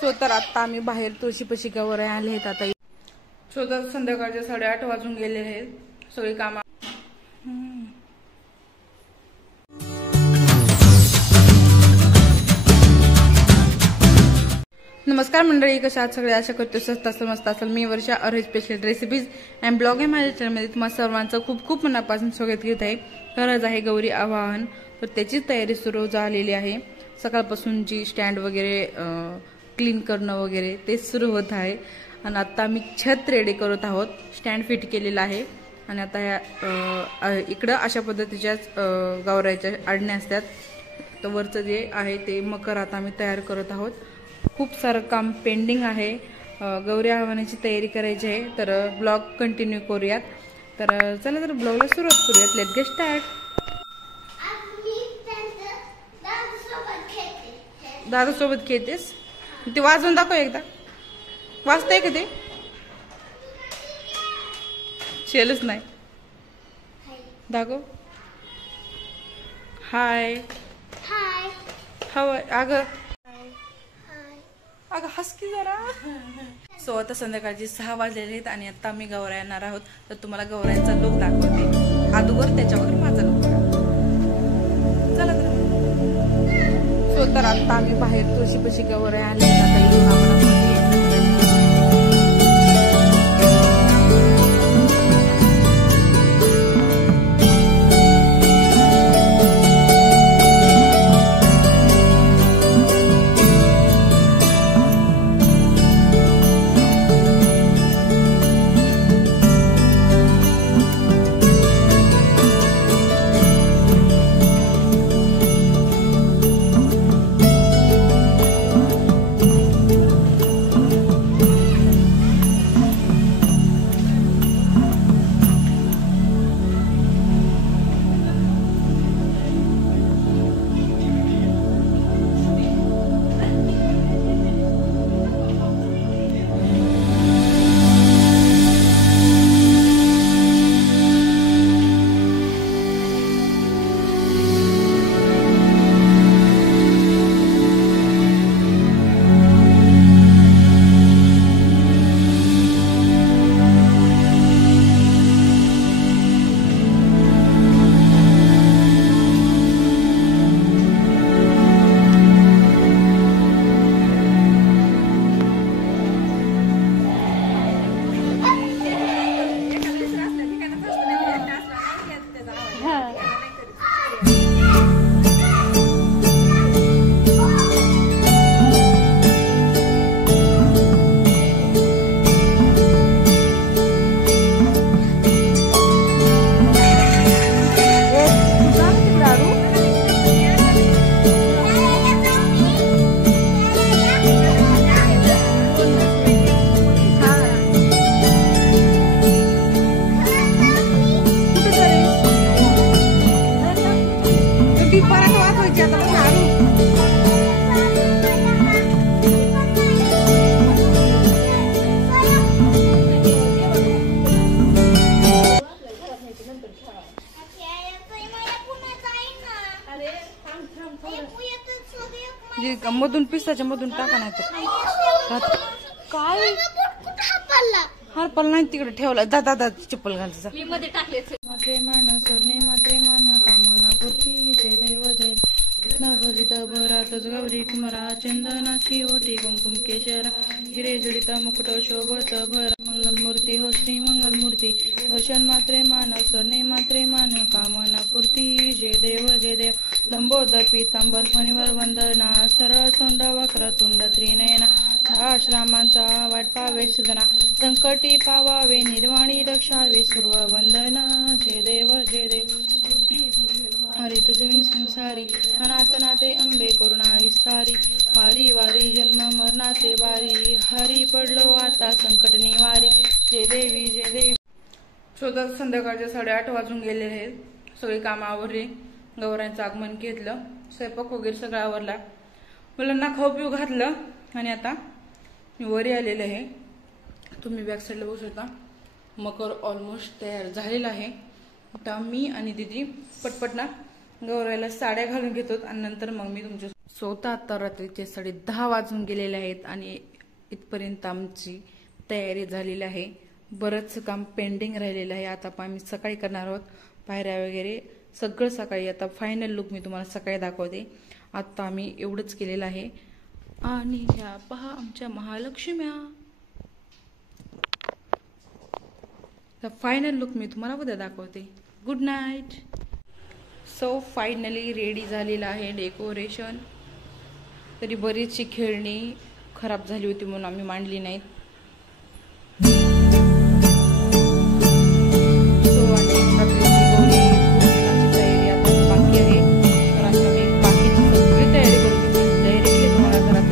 So तर आता आम्ही बाहेर तुळशीपाशी गौराया आले आहेत. आता सो तर संध्याकाळचे 8:30 वाजून गेले आहेत. सगळी कामं नमस्कार मंडळी, कशा आहात सगळे? आशा करतो स्वस्त असेल, मस्त असेल. मी वर्षा अरे स्पेशल रेसिपीज अँड ब्लॉग आहे माझ्या चॅनलमध्ये. तुम्हाला सर्वांचं खूप खूप मनापासून स्वागत घेत आहे. खरंच आहे गौरी आवाहन, तर त्याचीच तयारी सुरू झालेली आहे. सकाळपासून जी स्टँड वगैरे क्लीन करणं वगैरे ते सुरू होत आहे. आणि आता आम्ही छत रेडी करत आहोत. स्टँड फिट केलेला आहे आणि आता ह्या इकडं अशा पद्धतीच्याच गौराईच्या आडण्या असतात. तर वरचं जे आहे ते मकर आता आम्ही तयार करत आहोत. खूप सारं काम पेंडिंग आहे. गौरी आव्हानाची तयारी करायची आहे. तर ब्लॉग कंटिन्यू करूयात. तर चला तर ब्लॉगला सुरुवात करूयात. Let's get start. दादा सोबत खेळतेस? ते वाजवून दाखव एकदा. वाजतंय का ते? शेलच नाही. दाखव. हाय हाय. अगं अगं हस की जरा. सो आता संध्याकाळची 6 वाजलेले आहेत आणि आता आम्ही गौराया येणार आहोत. तर तुम्हाला गौरायांचा लुक दाखवते अगोदर, त्याच्यावर माझा लुक बघा. चला तर. सो तर आता आम्ही बाहेर तुळशीपाशी गौराया आले आहेत. आता इथून आम्हाला मधून पिसाच्या मधून टाका नाही तर काय हारपाल नाही तिकडे ठेवला. दादा चप्पल घालचा. मात्रे मान सोने मात्रे मान कामना पूर्ती जय देव जय नवजित भरातच गौरी कुमारा चंदनाची ओटी कुंकुम केशरा हिरे जडित मुकुट शोभत भर मंगलमूर्ती हो श्री मंगलमूर्ती दर्शन मात्रे मान सोने मात्रे मान कामना पूर्ती जय देव लंबोदर पीतांबर फणीवर वंदना सरळ सोंड वक्रतुंड त्रिनयना आश्रामांचा वाट पावे सुदना संकटी पावावे निर्वाणी रक्षावे सर्व वंदना जय देव हरे तुझे संसारी अनाथ नाते अंबे करुणा विस्तारी वारी वारी जन्म मरणाचे वारी हरी पडलो आता संकट निवारी जय देवी. स्वतः संध्याकाळचे 8:30 वाजून गेले आहेत. सगळी कामं आवरली. गौरायांचं आगमन घेतलं. स्वयंपाक वगैरे सगळं आवरला. मुलांना खाऊ पिऊ घातलं आणि आता मी वरी आलेले आहे. तुम्ही बॅक साईडला बघू शकता. मकर ऑलमोस्ट तयार झालेला आहे. आता मी आणि दीदी पटपट ना गौराईला साड्या घालून घेतो आणि नंतर मग मी तुमच्या स्वतः आता रात्रीचे 10:30 वाजून गेलेले आहेत आणि इथपर्यंत आमची तयारी झालेली आहे. बरंच काम पेंडिंग राहिलेलं आहे. आता आम्ही सकाळी करणार आहोत. पायऱ्या वगैरे सगळं सकाळी. आता फायनल लुक मी तुम्हाला सकाळी दाखवते. आता आम्ही एवढंच केलेलं आहे. आणि ह्या पहा आमच्या महालक्ष्म्या. फायनल लुक मी तुम्हाला उद्या दाखवते. Good night. So finally ready झालेलं आहे डेकोरेशन. तरी बरीचशी खेळणी खराब झाली होती म्हणून आम्ही मांडली नाहीत. सो आणि पूजनाची तयारी आता बाकी आहे. तर आता मी बाकीची सगळी तयारी करून घेतली. डायरेक्टली तुम्हाला घरात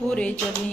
पुरे चरणी